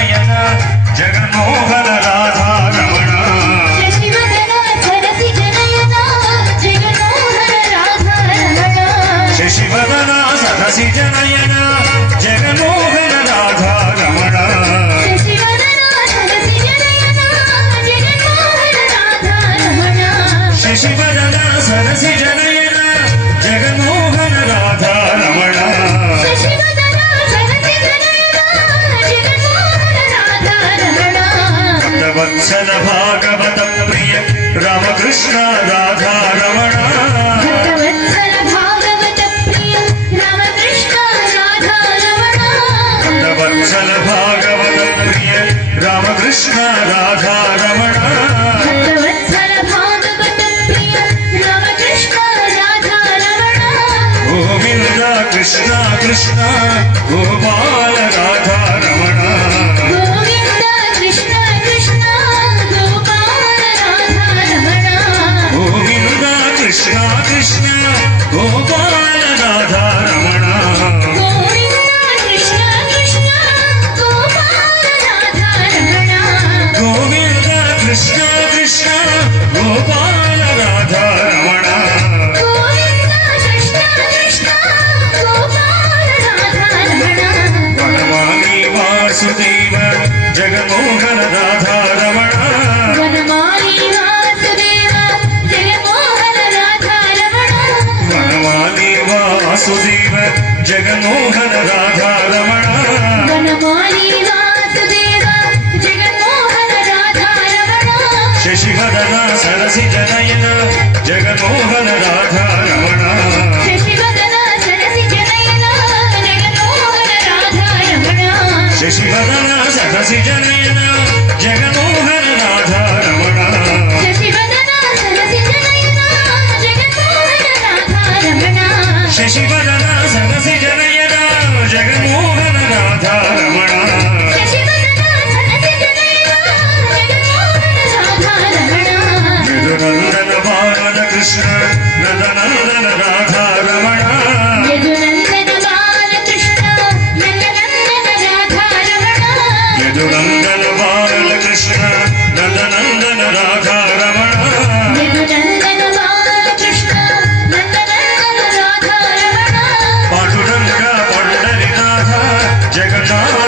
Nayana Jaganmohana Radha Ramana Sasivadana సరసి జనయన Jaganmohana Radha Ramana Sasivadana సరసి జనయన Jaganmohana Radha Ramana Bhaktavatsala Bhagavata Priya Ramakrishna Radha Ramana Bhaktavatsala Bhagavata Priya Ramakrishna Radha Ramana Govinda Krishna Krishna Gopala Radha Ramana Govinda Krishna Krishna Gopala Radha Ramana Govinda Krishna Krishna Gopala Radha Ramana Vanamali Vasudeva Jaganmohana Radha Ramana Vanamali Vasudeva Jaganmohana Radha Ramana Sasivadana సరసి జనయన Jaganmohana Radha Ramana Sasivadana సరసి జనయన Jaganmohana Radha Ramana Sasivadana సరసి జనయన Jaganmohana Radha Ramana Yadunandana బాలన Krishna నందనందన Radha Ramana Yadunandana Balakrishna నందనందన Radha Ramana Panduranga Pandharinath Jagannath